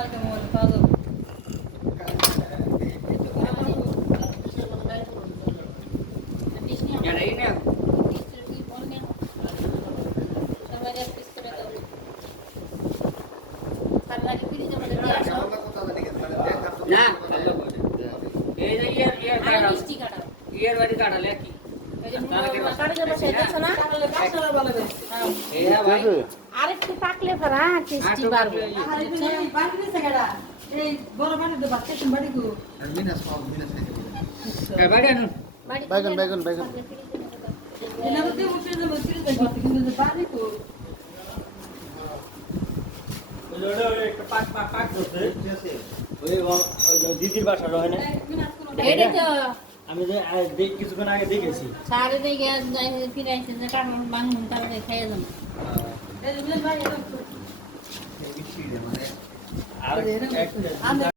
কালকে মোবাইল পাওয়া যাবে না এই যে ইয়ার বাড়ি কাটালে কি আরেকটু পাকলে ফেরা টেস্টি বাড়বে এই বড় বাড়িতে বাচ্চা বাড়ি গো বাড়ি আনুন বাইগন বাইগন বাইগন এলা তো উঠে যাবে ফ্রিজে কিন্তু বাড়ি গো ওই একটা পাক পাক পাক করতে ওই দিদির বাসা রয় না এই তো আমি যে কিছুক্ষণ আগে দেখেছি সারে দেখে ফিরাইছে যে কারণ বাংলা তাহলে খাইয়ে যান এই যে ভাই এটা আর